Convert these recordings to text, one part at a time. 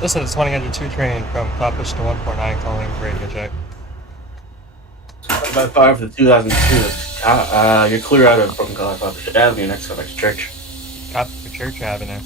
This is 2002 train from Flatbush to 149 calling radio check. By 5 for the 2002. You're clear out of Brooklyn College, Flatbush Avenue, next to Church. Copy for Church Avenue.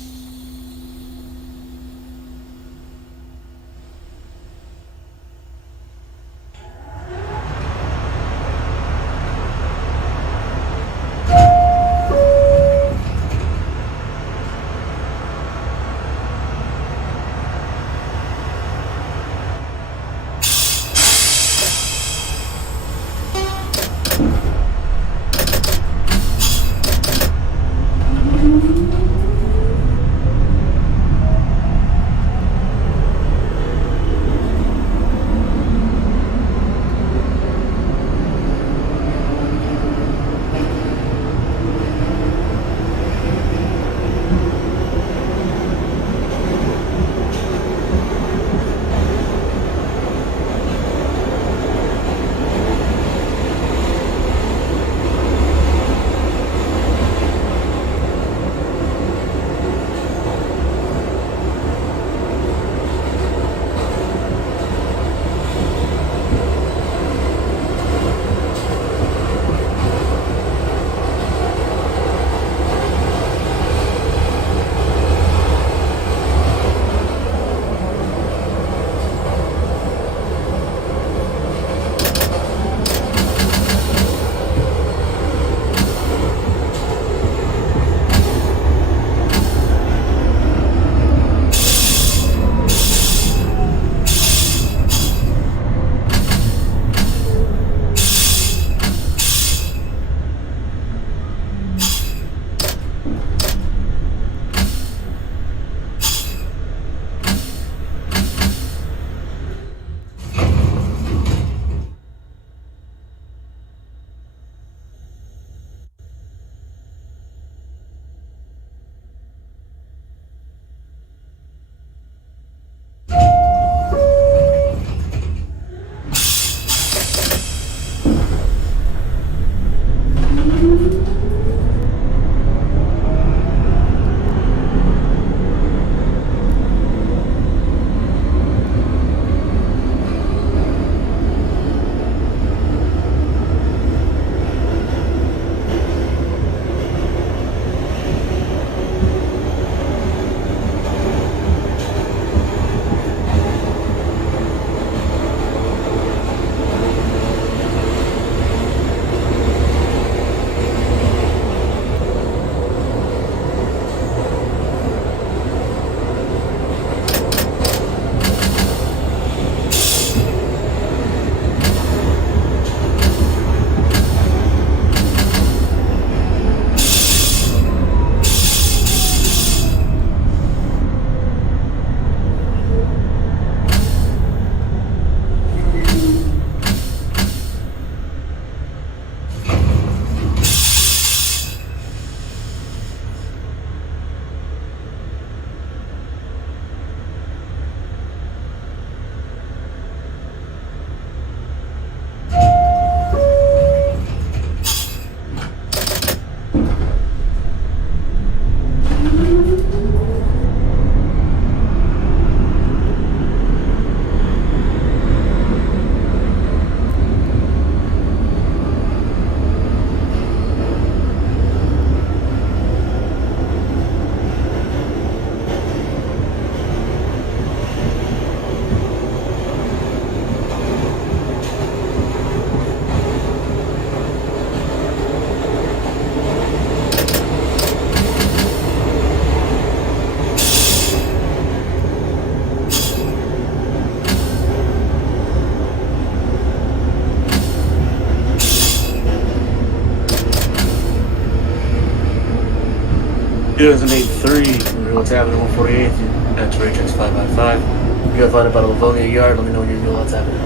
What's happening 148th? That's Rachels 555. You got find about a Livonia Yard. Let me know when you're in what's happening.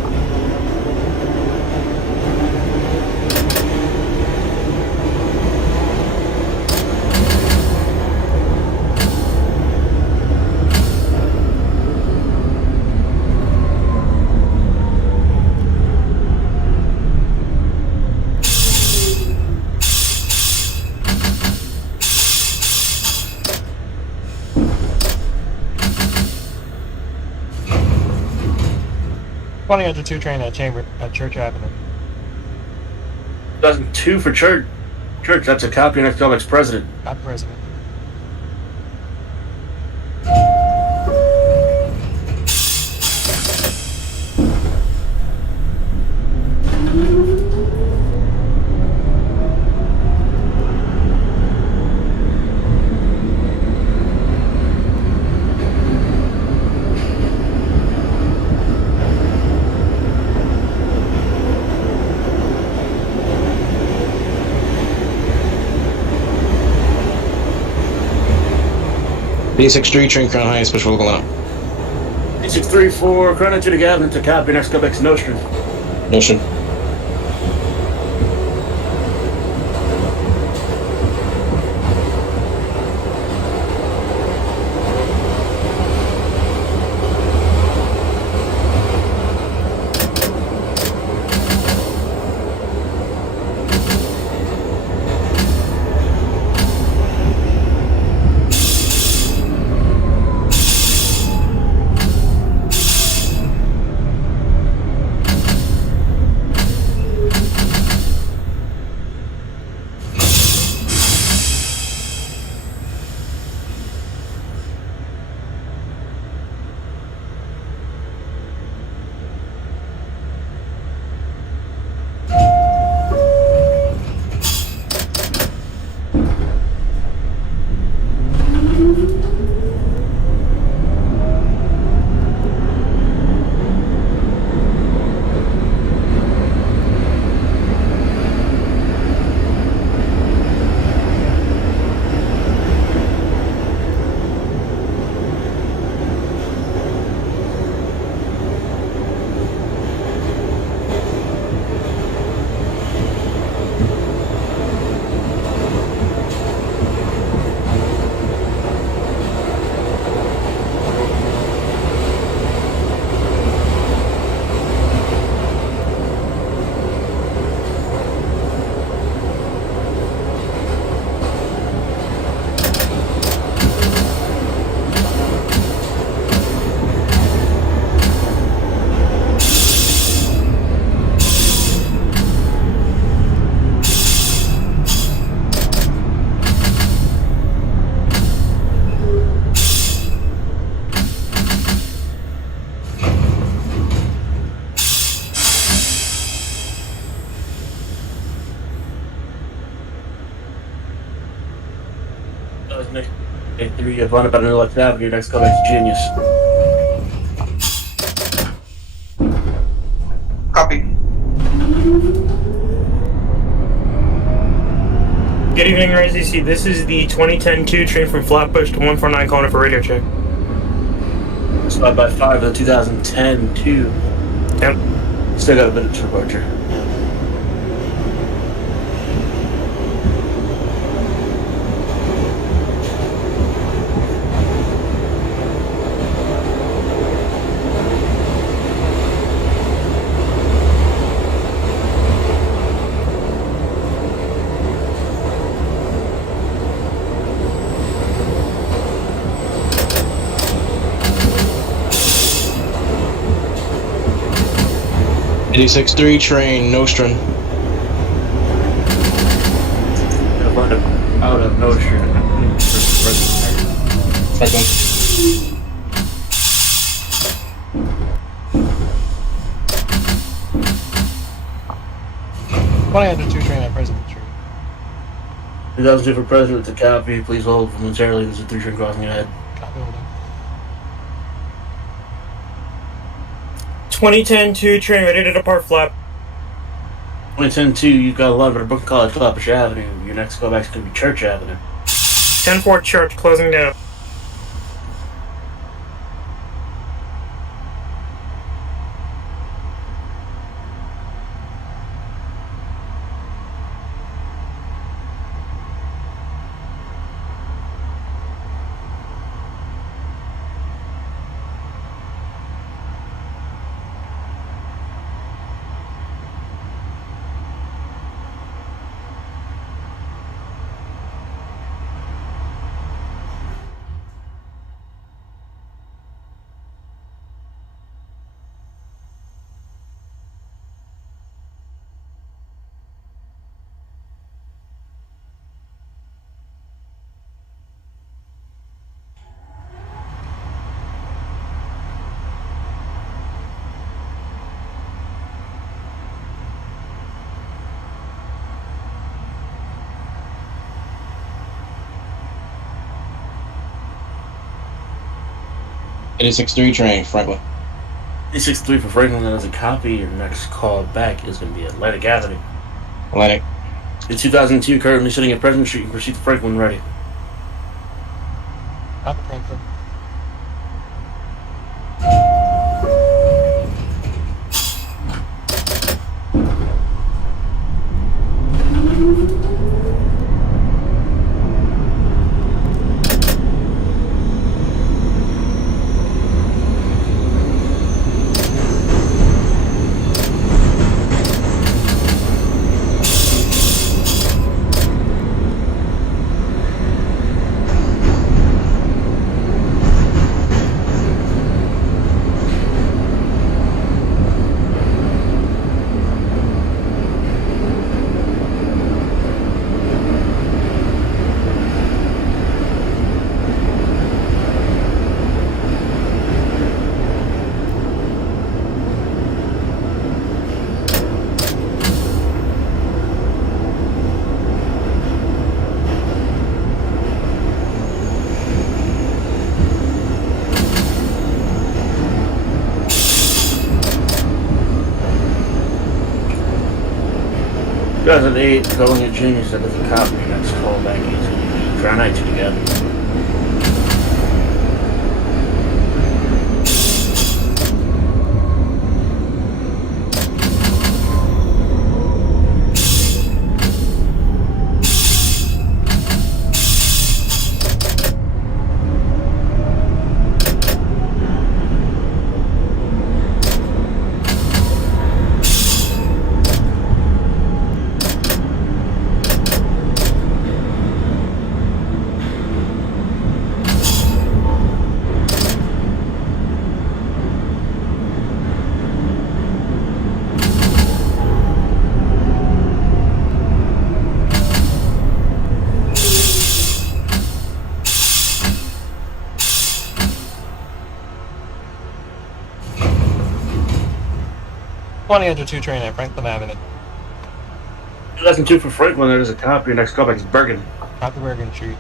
2002 train at Church Avenue. 2002 for Church. Church, that's a copy of next callback's president. Not president. D63 train Crown Heights, special local out. 8634, Crown Atlantic Avenue to copy next callback's Nostrand. Notion. Next, 83, Yvonne about another left Avenue, next callback's Genius. Copy. Good evening, RZC. This is the 2010-2 train from Flatbush to 149 calling for radio check. 5x5 of the 2010-2. Yep. Still got a bit of departure. D63 train Nostrand. Out of Nostrand. Second. Two train at President Street. 2002 for President to copy. Please hold momentarily. There's a 3 train crossing ahead. Copy, holding. 2010-2 train ready to depart Flap. 2010-2, you've got a lot of it. Brooklyn College, Flatbush Avenue. Your next callback's going to be Church Avenue. 10-4 Church closing down. 863 train, Franklin. 863 for Franklin, that is a copy. Your next call back is going to be Atlantic Avenue. Atlantic. The 2002 currently sitting at President Street. You can proceed to Franklin ready. Copy, Franklin. You guys at 8, calling a genius that doesn't copy. Your next call back is going to be Granite together. Two train at Franklin Avenue. 2002 for Franklin, that is a copy. Your next callback is Bergen. Copy, Bergen Street.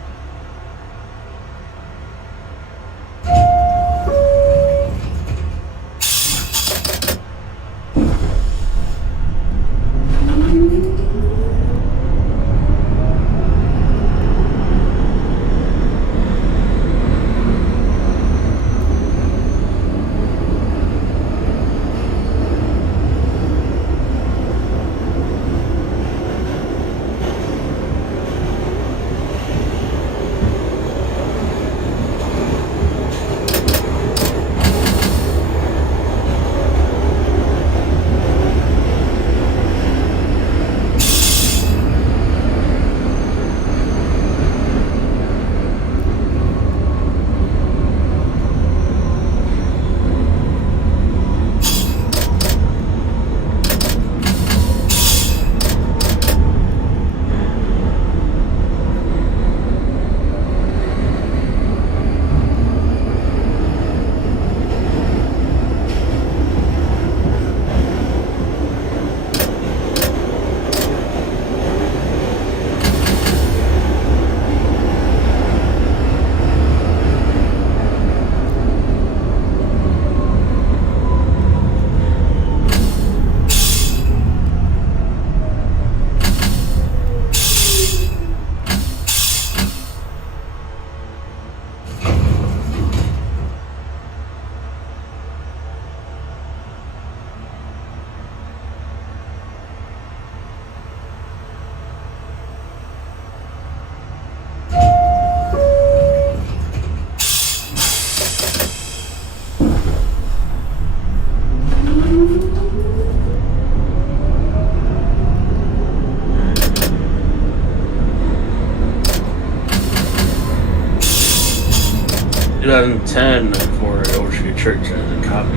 $2,010 for Overstreet Church as a copy.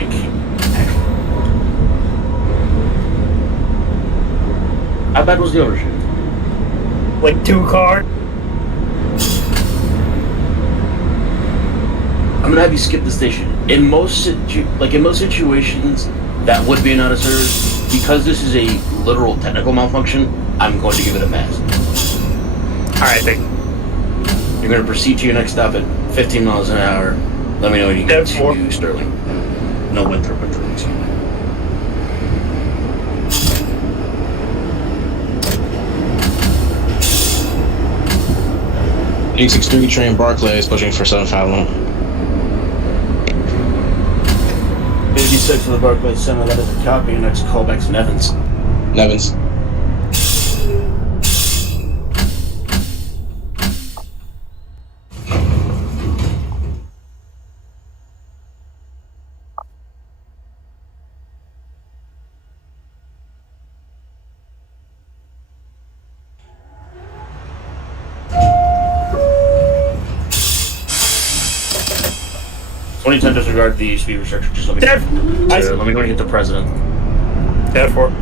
You keep. How bad was the overshoot? Like 2 cars? I'm gonna have you skip the station. In most situations, that would be an out of service. Because this is a literal technical malfunction, I'm going to give it a pass. Alright, thank you. You're going to proceed to your next stop at 15 miles an hour, Let me know when you get That's more. to Sterling. No, Winthrop. Excuse me. D63 train Barclays pushing for 751. 56 for the Barclays Center, that is a copy. Next callback's Nevins. Nevins. Disregard the speed restriction. Just let me. Let me go and get the president. Dead 4.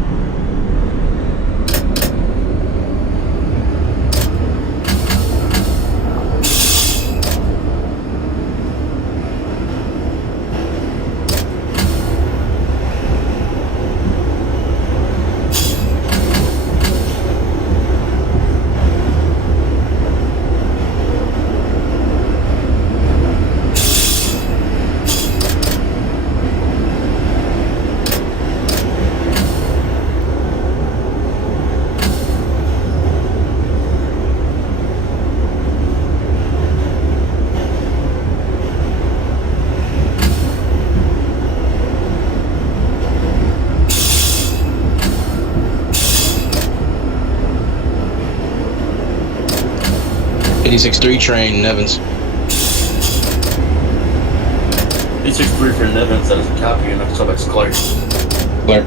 D63 train Nevins. 863 for Nevins, that is a copy. Next callback's Clark. Clark.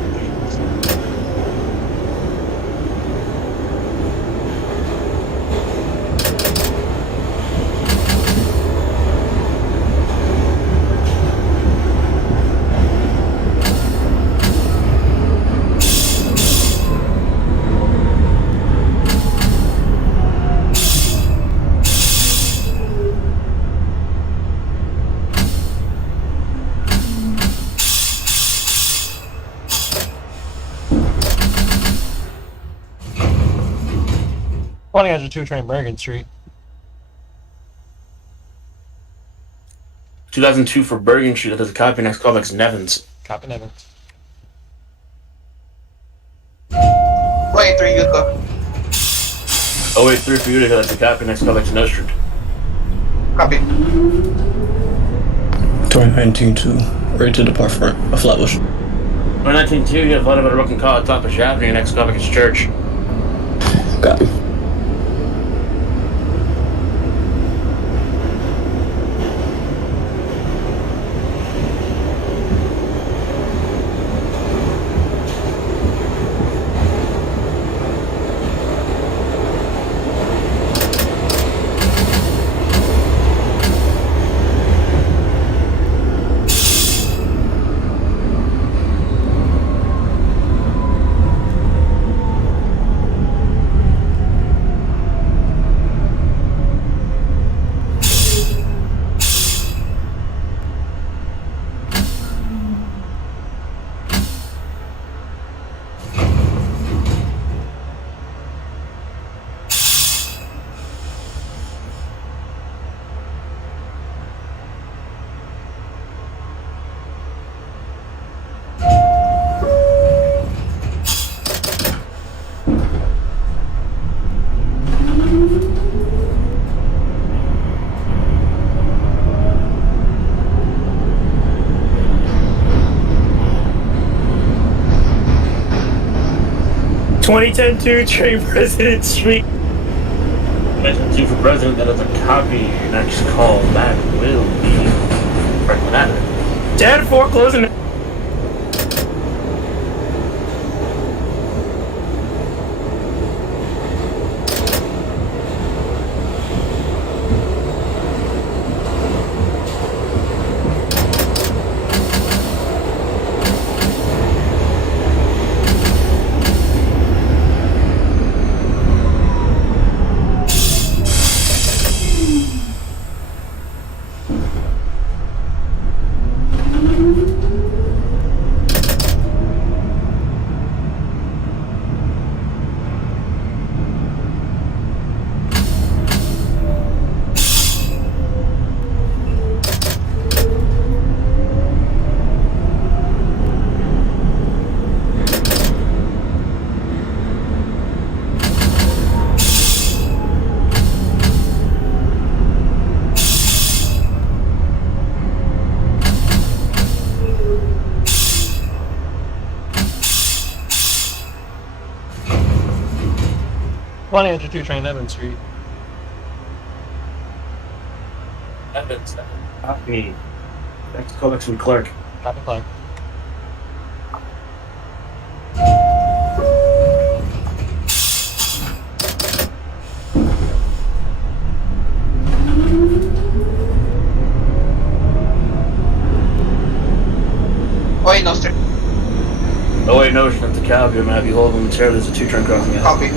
One has a 2 train Bergen Street. 2002 for Bergen Street, that is a copy. Next callback's Nevins. Copy Nevins. Wait, 3 Utica. 083 for Utica, that's a copy. Next callback's Nostrand. Copy. 2019-2, ready to depart for a Flatbush. 2019-2, you have a lot of a broken call at Flatbush Avenue. Next callback is Church. Copy. (2010-2) train President Street. 2010-2 for President, that is a copy. Next callback will be Franklin Avenue. Dead 4 closing. 2002 train, Evans Street. Evans. Copy. Next call back to Clark. Copy, Clark. Wait, no, sir. Oh wait, no, she's not the cab. You might be holding the chair. There's a 2 train crossing it. Copy.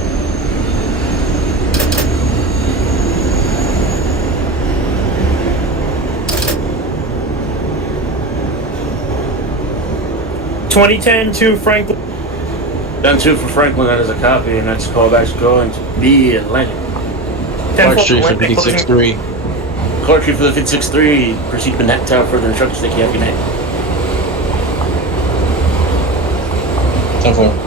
To Franklin. Done 2 for Franklin. That is a copy. And next callback's going to be Atlantic. Clark 10-4 Street for Atlantic, closing. 56-3. Clark Street for the 563. Proceed to connect out further instructions. Thank you. Have a good night. 10-4.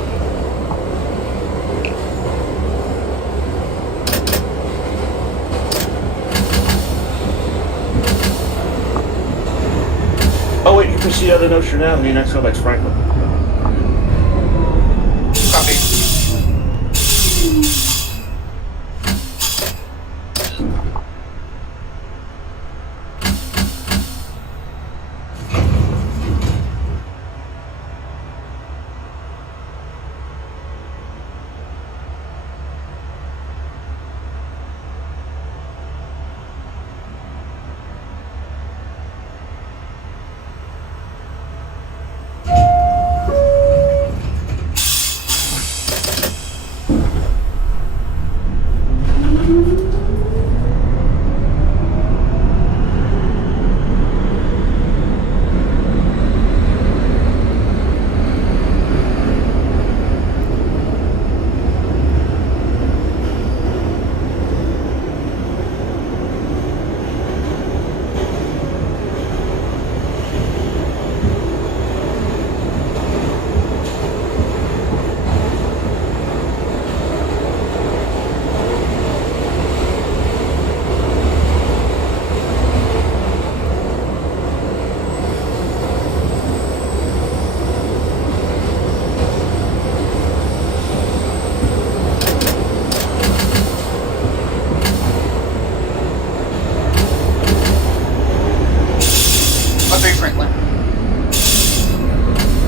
Oh wait, you proceed out of Notion Avenue. Next callback's Franklin. Copy.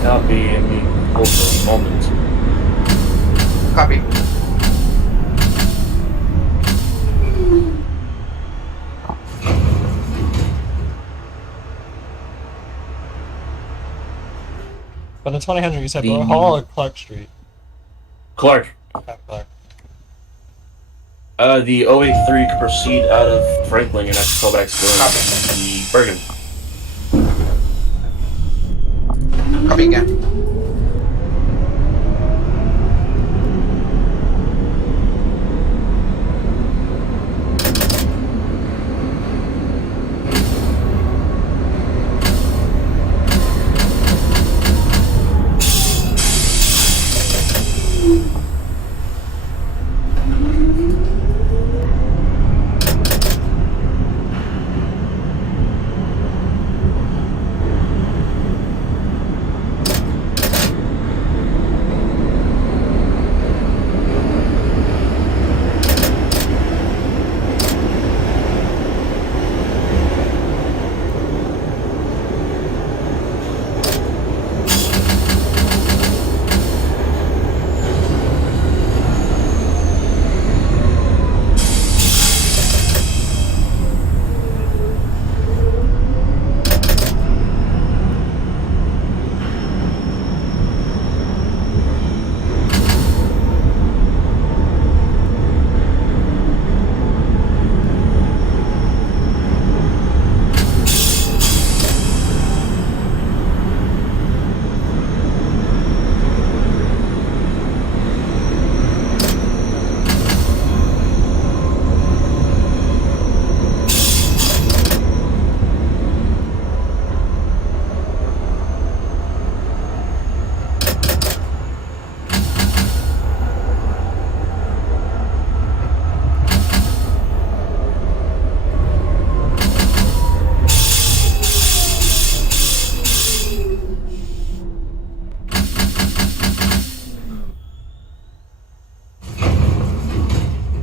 Copy, and we hold for a moment. Copy. But the 2000 you said Borough Hall or Clark Street? Clark. Okay, Clark. The 083 can proceed out of Franklin. Your next callback's going to be Bergen. Copy again.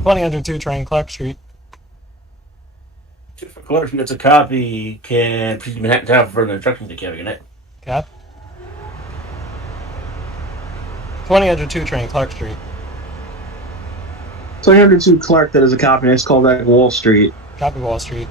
2002 train, Clark Street. Two for collection, it's a copy. Can please be Manhattan Town for the instructions to carry it. Cap. 2002 train, Clark Street. 2002 Clark, that is a copy. Next call back Wall Street. Copy, Wall Street.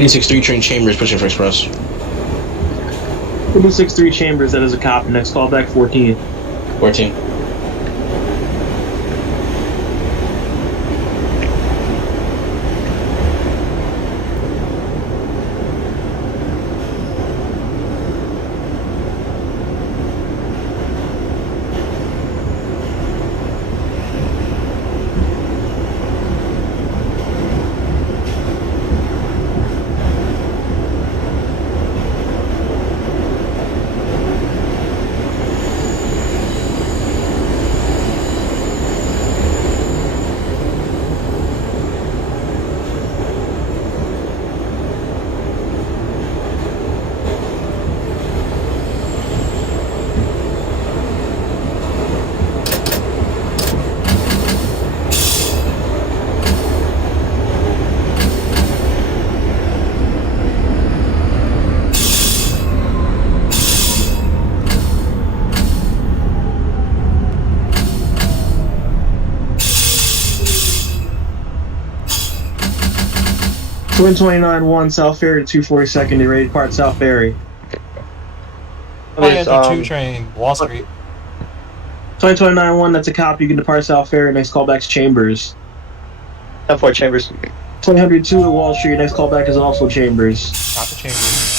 $86.3 train Chambers pushing for express. 263 Chambers, that is a copy. Next call back 14. 14. Twin 29-1 South Ferry to 242nd. They ready to depart South Ferry. 2002 train, Wall Street. 2029-1, that's a copy. You can depart South Ferry. Next callback's Chambers. 10-4 Chambers. 2002 at Wall Street. Next callback is also Chambers. Copy, Chambers.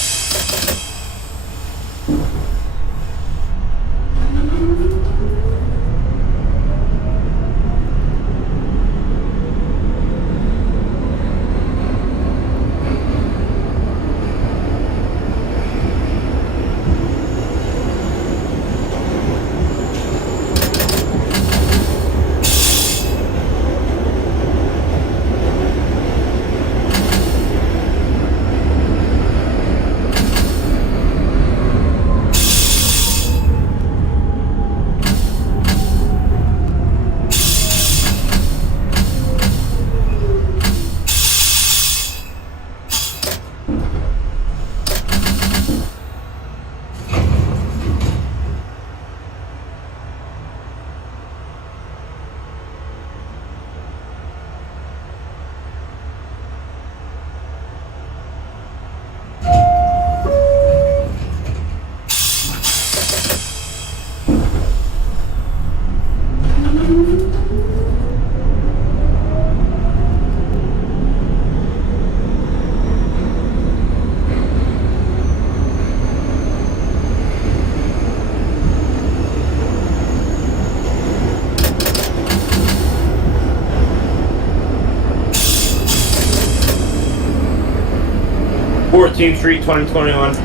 Street 2021.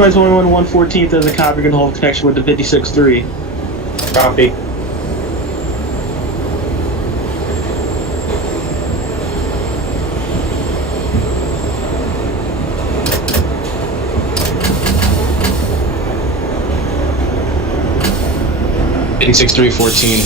2021 114th as a copy, you're gonna hold connection with the 56-3. Copy. Six three 14.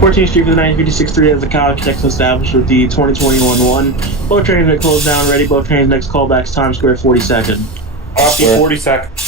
14th Street for the 956-3 as a copy, connection established with the 2021 1. Both trains are closed down, ready. Both trains next callbacks, Times Square, 42nd. Copy, Where? 40 seconds.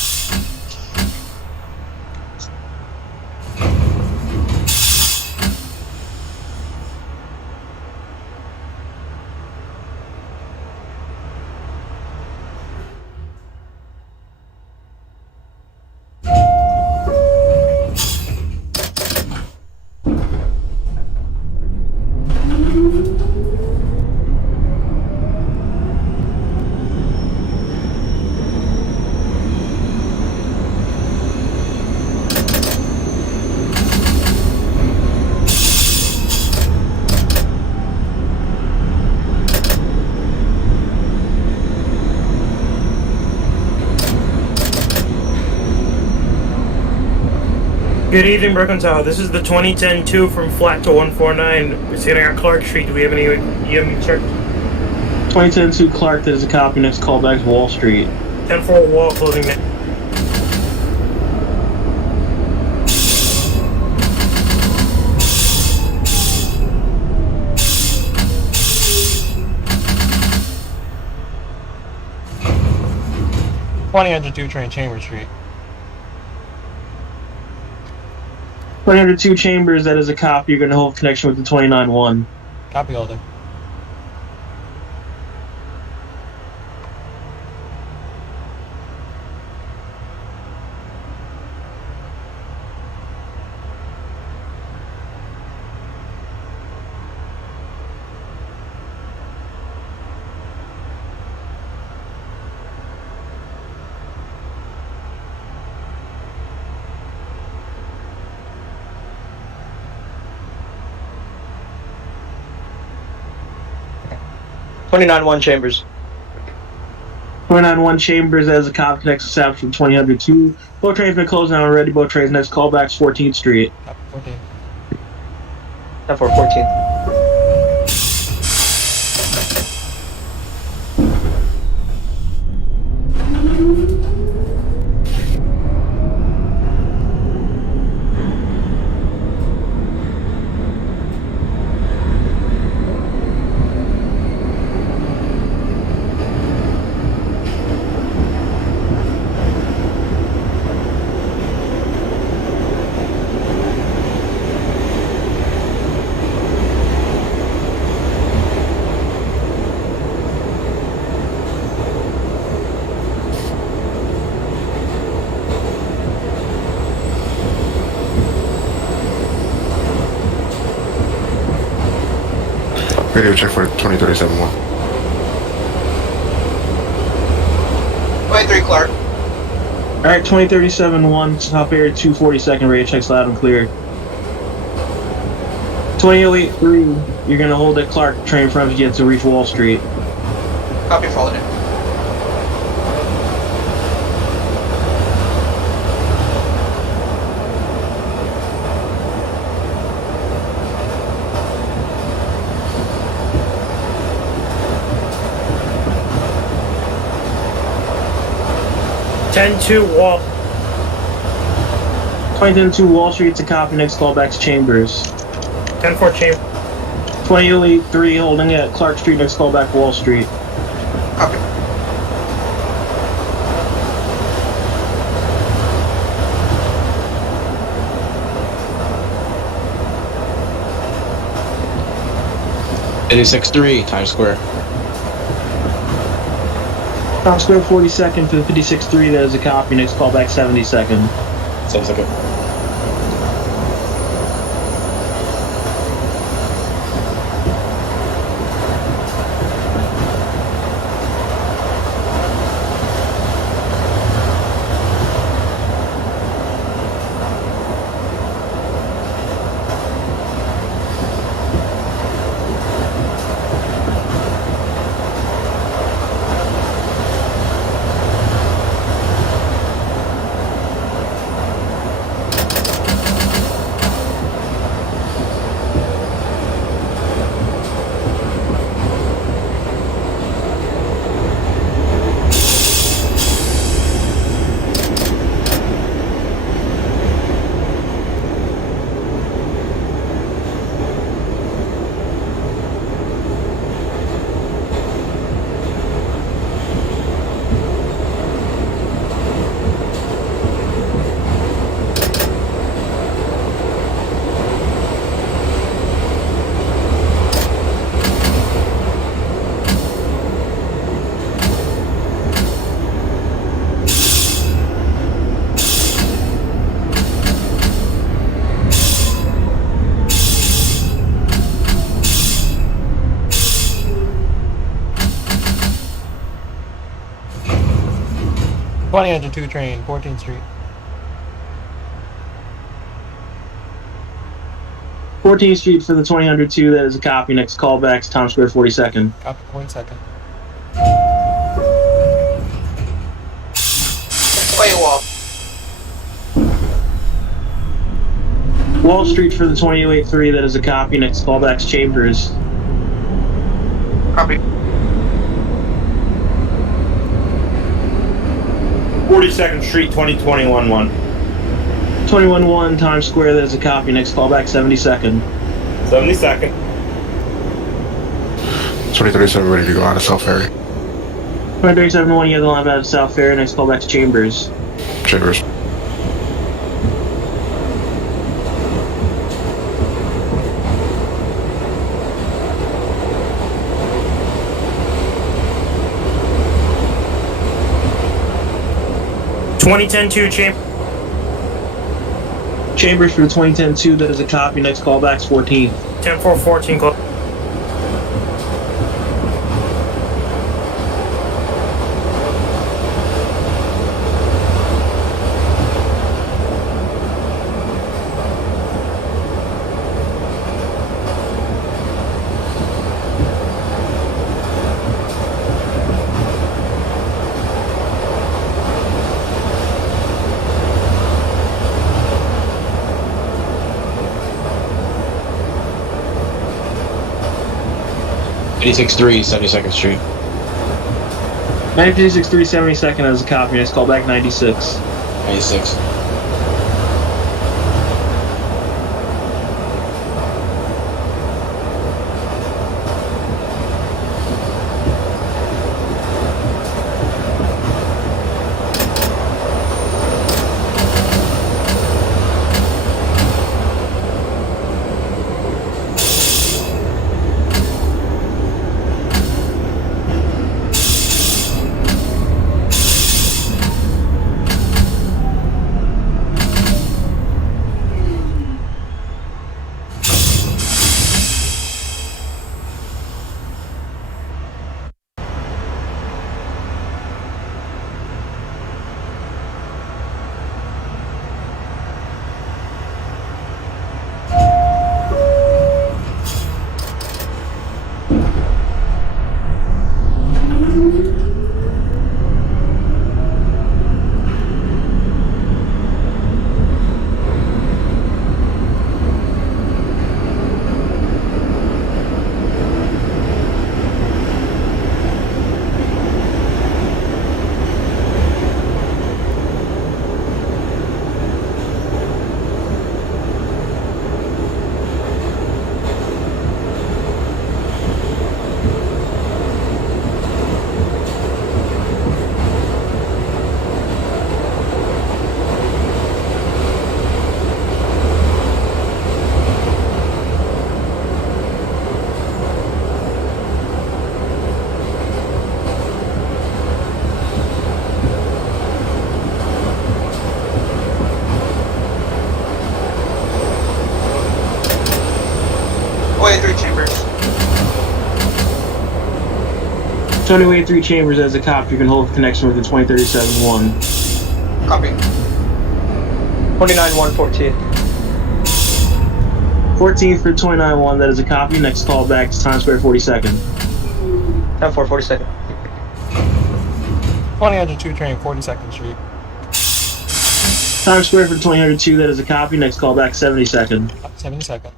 Good evening, Brooklyn Tower. This is the 2010-2 from flat to 149. It's hitting on Clark Street. Do we have any check? 2010-2 Clark, that is a copy, next callbacks, Wall Street. 10-4 wall closing now. $20 train Chambers Street. 102 Chambers, that is a copy, you're gonna hold connection with the 29-1. Copy holder. $29-1 Chambers. 29-1 Chambers, that is a copy, next established with 2002. Both trains been closed down already. Both trains next callbacks, 14th Street. Copy 14. 10-4 14. Radio check for 2037-1. 23 Clark. Alright, 2037-1, top area 242nd, radio checks loud and clear. 2008-3, you're gonna hold at Clark, train from you to reach Wall Street. Copy, followed it. Ten-two wall. 2010-2 Wall Street to copy, next callbacks Chambers. 10-4 chamber. 2008-3 holding at Clark Street, next callback Wall Street. Copy. Six three Times Square. Times Square 42nd to the 56-3, that is a copy, next callback 72nd. 7 second. 2002 train, 14th Street. 14th Street for the 2002. That is a copy. Next callback's Times Square 42nd. Copy, 1 second. Wait, wall. Wall Street for the 2083. That is a copy. Next callback's Chambers. Copy. 42nd Street, 2021-1. 21-1 Times Square. That is a copy. Next callback 72nd. 72nd. 2037 ready to go out of South Ferry. 2037-1. You have the line out of South Ferry. Next callback's Chambers. Chambers. Chambers for the 2010-2. That is a copy. Next callback's 14th. 10-4-14 call. Eighty-six three, 72nd Street. 956-3, 72nd as a copy. Next callback 96. 96. Wait, 3 Chambers. 2083 Chambers as a copy. You can hold connection with the 2037-1. Copy. 29-114. 14th for 29-1. That is a copy. Next callback is Times Square 42nd. 10-4-42nd. 2002 train, 42nd Street. Times Square for 2002. That is a copy. Next callback 72nd. 72nd.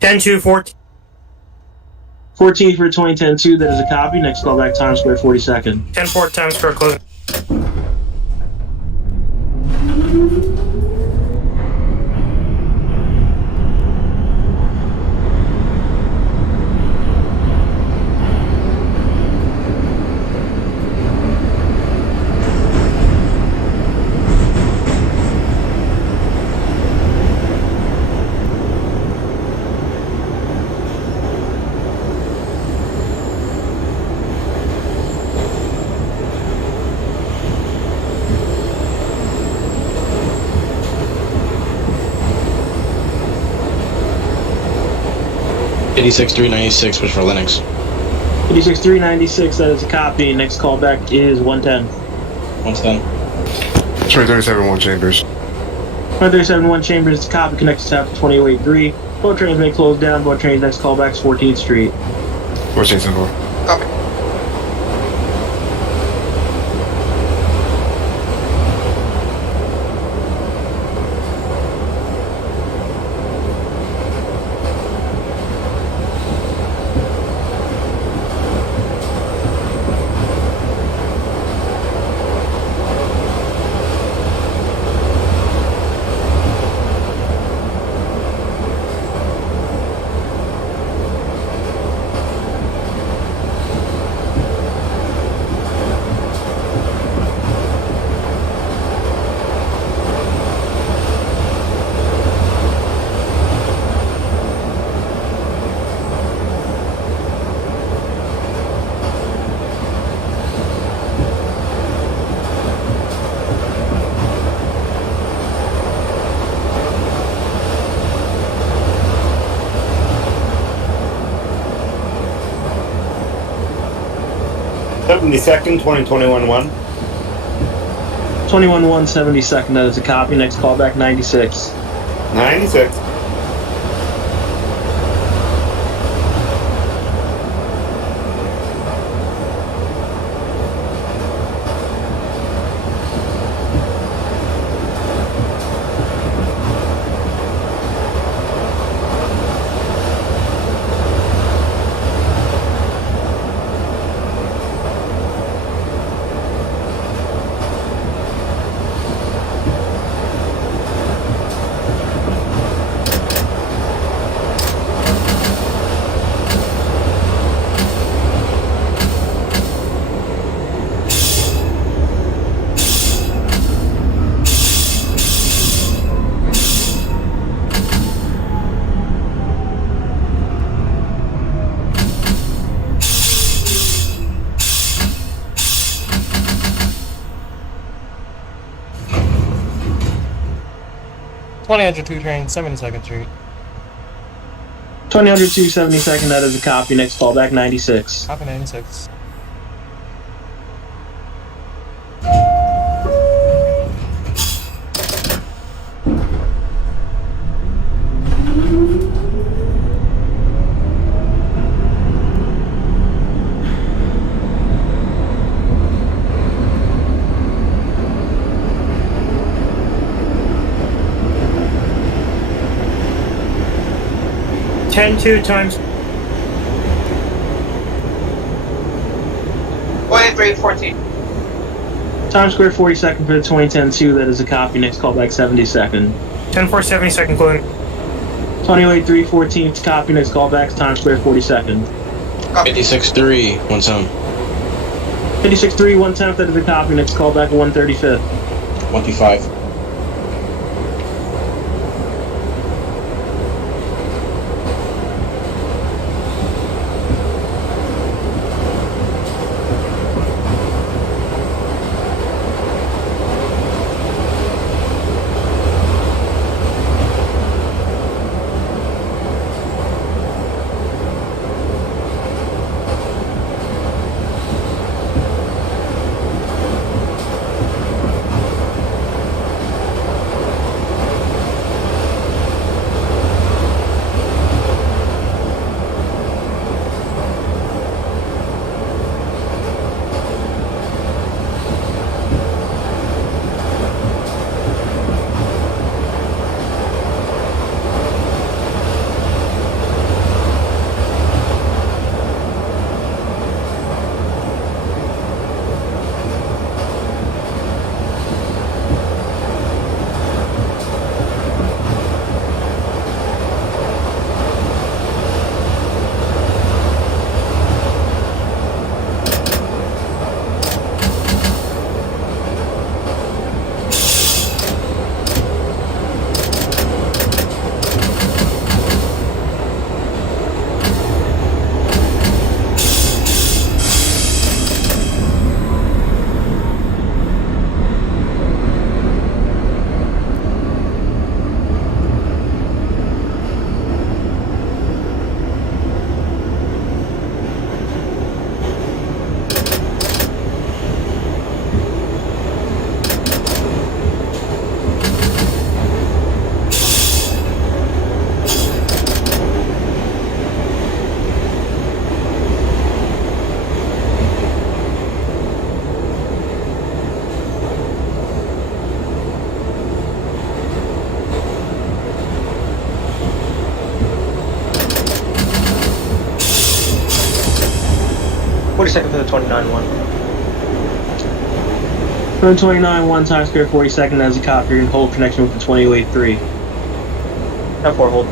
10-2-14. 14th for 2010-2. That is a copy. Next callback Times Square 42nd. 10-4 Times Square closing. Eighty-six three 96 was for Linux. 86-396. That is a copy. Next callback is 110. 110. 2037 1 Chambers. 137-1 Chambers, copy, connect to staff to 2083. Both trains may close down. Both trains next callbacks 14th Street. 14th and 4. Copy. Second, 2021-1. 21-1 72nd, that is a copy. Next callback 96. 96. Two train, 72nd Street. 2002 72nd, that is a copy. Next callback 96. Copy 96. Two times. 18314. Times Square 42nd for the 2010-2, that is a copy. Next callback 72nd. 10-4 72nd, closing. 2083 14th, copy. Next callbacks Times Square 42nd. Copy. 56-3 110. 56-3 110th, that is a copy. Next callback 135th. 125. 42nd for the 29-1. For the 29-1 Times Square 42nd as a cop, you're gonna hold connection with the 2083. 10-4, hold.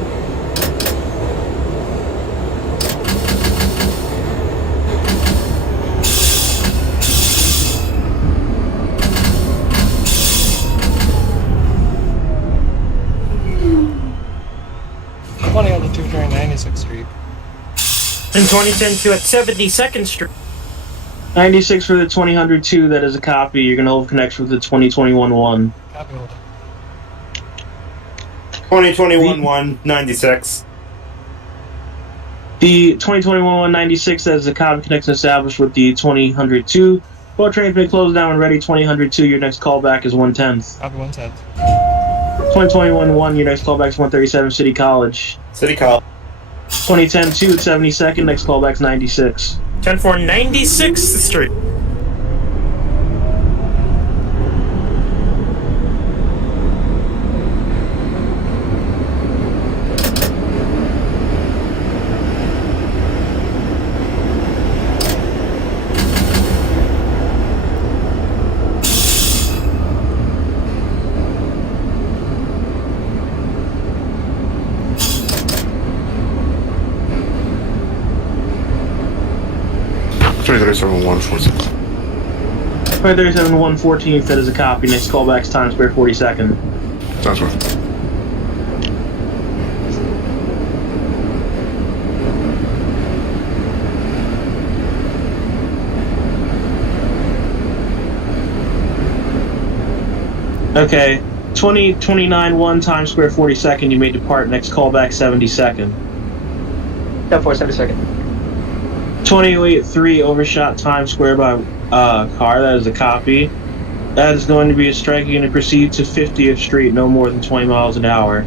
Twenty on the 2 train, 96th Street. And 2010-2 at 72nd Street. 96 for the 2002, that is a copy. You're gonna hold connection with the 2021-1. Copy hold. 2021-1, 96. The 2021-1 96, that is a copy connection established with the 2002. Both trains may close down when ready. 2002, your next callback is 110th. Copy 110. 2021-1, your next callback is 137 City College. City College. 2010-2 at 72nd, next callback is 96. 10-4, 96th Street. Three 37-1, 46. 2037-1 14th, that is a copy. Next callback is Times Square 42nd. Sounds right. Okay. 2029-1 Times Square 42nd, you may depart. Next callback 72nd. 10-4, 72nd. 2083 overshot Times Square by car, that is a copy. That is going to be a strike. You're going to proceed to 50th Street, no more than 20 miles an hour.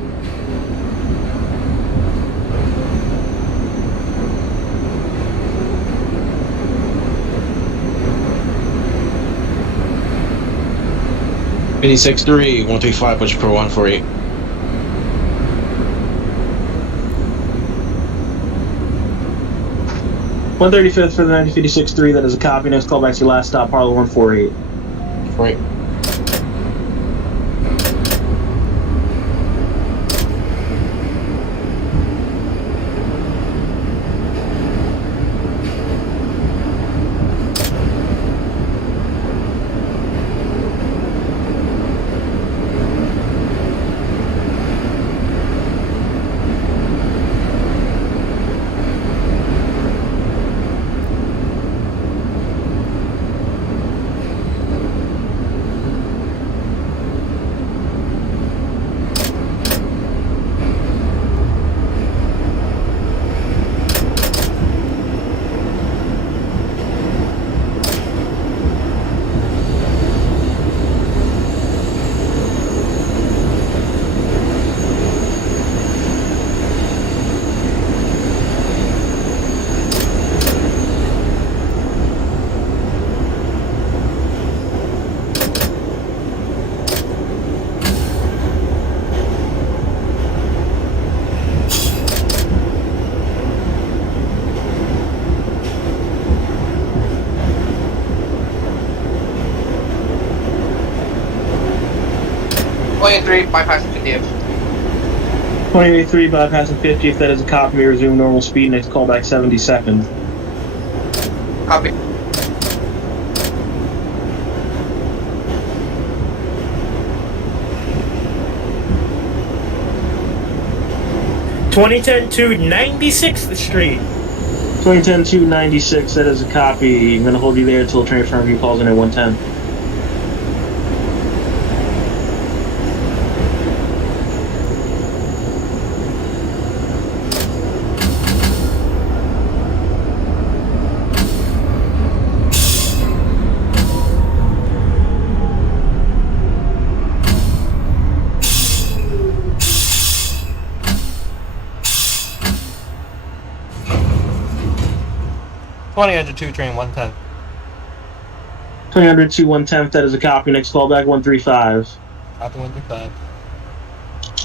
$86-3, 135, push per 148. 135th for the 1956-3, that is a copy. Next callback's your last stop, Harlow 148. Right. Bypassing 50th. 2083 bypassing 50th, that is a copy. May resume normal speed. Next callback 72nd. Copy. (2010-2) 96th Street. 2010-2 96, that is a copy. I'm going to hold you there until train front of you calls in at 110. Twenty on the 2 train, 110. 2002 110th, that is a copy. Next callback 135. Copy 135.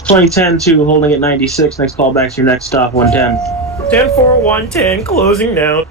2010-2 holding at 96. Next callback's your next stop 110. 10-4, 110, closing down.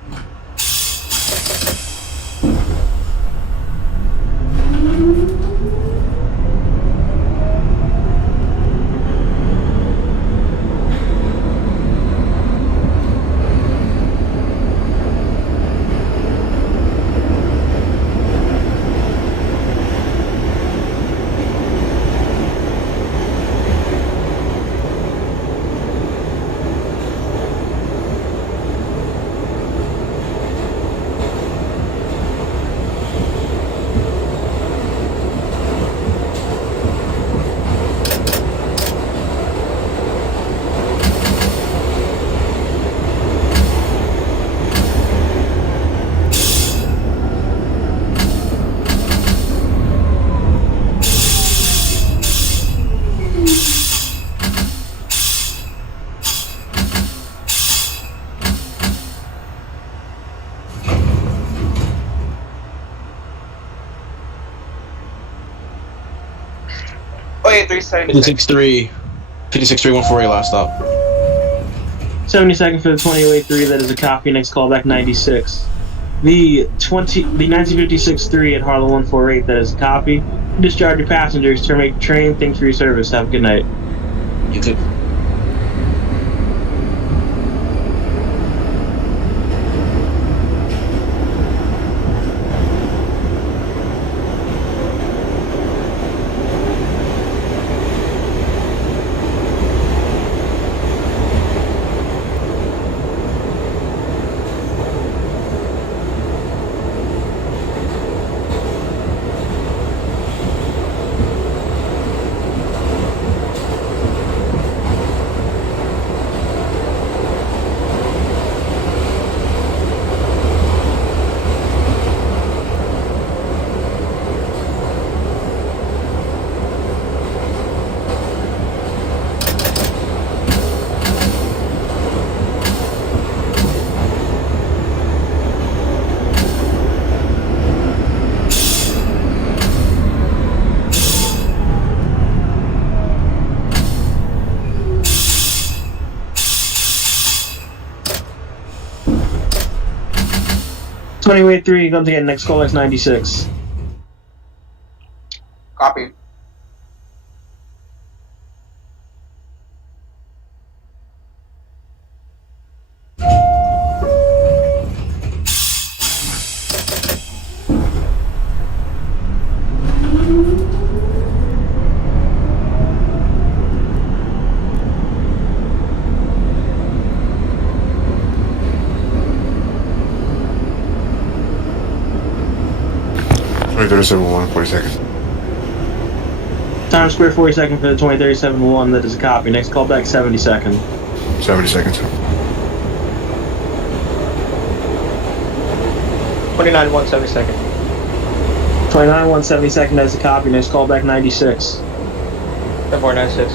283, 76. 56-3. 56-3, 148 last stop. 72nd for the 2083, that is a copy. Next callback 96. The 1956-3 at Harlem 148, that is a copy. Discharge your passengers, terminate train. Thanks for your service. Have a good night. You too. Twenty-eight three. Once again, next callback's 96. Copy. Twenty 37-1, 42nd. Times Square 42nd for the 2037-1, that is a copy. Next callback 72nd. 70 seconds. 29 1 72nd. 29 172nd, that is a copy. Next callback 96. 496.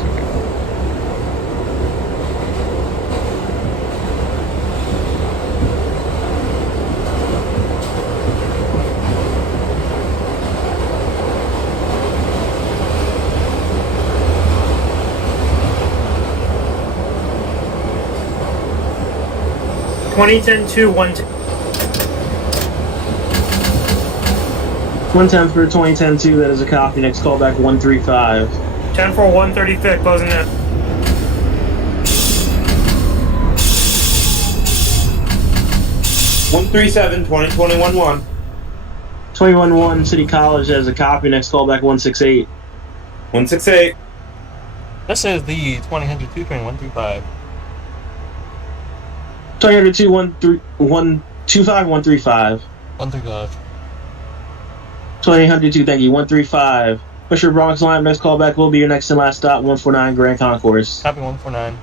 (2010-2) 110. 110 for 2010-2, that is a copy. Next callback 135. 10 for 135, closing in. One 2021-1. 21-1 City College, that is a copy. Next callback 168. 168. This is the 2002 train 135. 2002 125 135. 135. 2002, thank you. 135. Pusher Bronx line. Next callback will be your next and last stop. 149 Grand Concourse. Copy 149.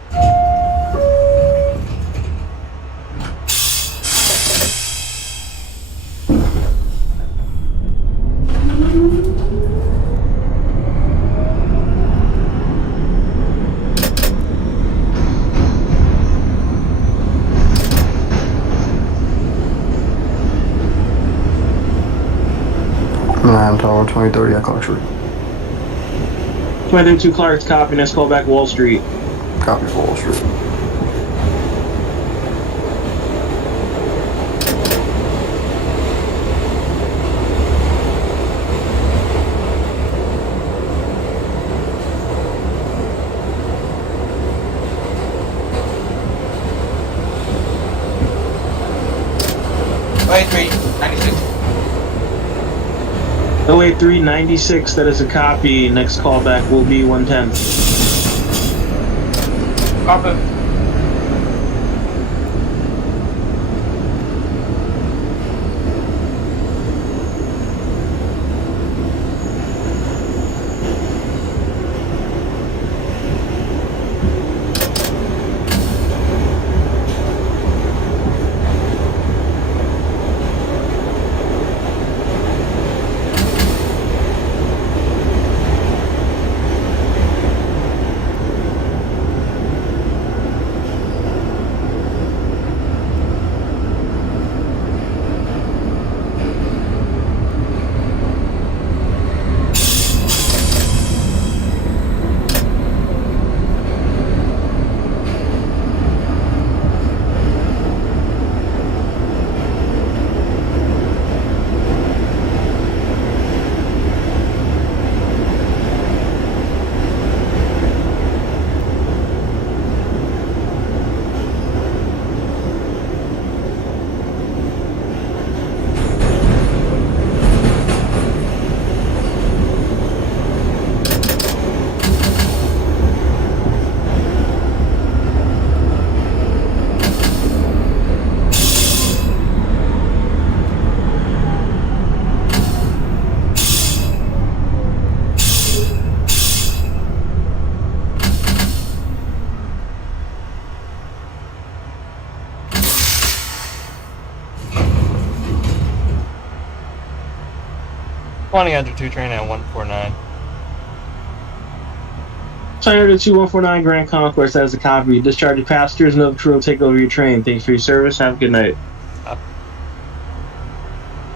I'm Tower 2030 at Clark Street. 2032 Clark's copy. Next callback Wall Street. Copy for Wall Street. Wait, 96. 083 96, that is a copy. Next callback will be 110. Copy. responding on to 2 train at 149. Flight 2149 Grand Concourse, that is a copy. Discharge your passengers and the crew will take over your train. Thanks for your service. Have a good night.